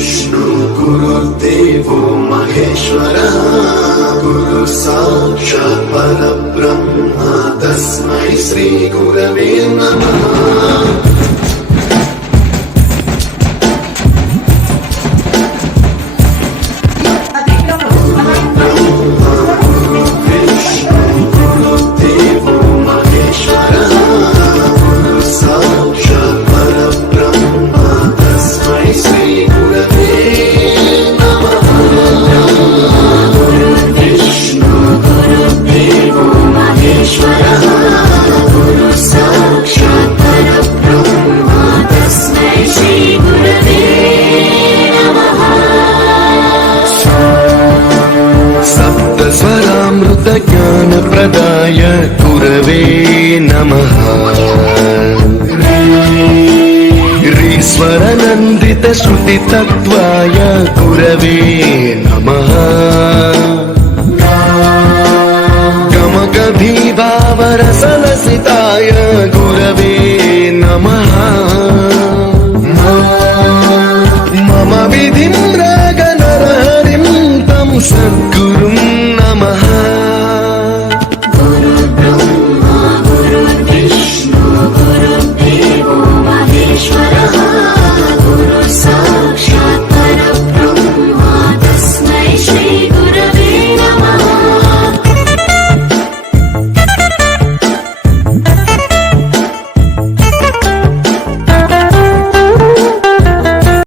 विष्णु गुरुदेवो महेश्वरः गुरु साक्षात् परब्रह्म तस्मै श्री गुरवे नमः। ज्ञान प्रदाय गुरवे नमः। ईश्वरनन्दित श्रुति तत्त्वाय गुरवे नमः। गमगभीभावरसलसिताय गुरवे नमः। मम विधिं रागनरहरिं तं सद्गुरुं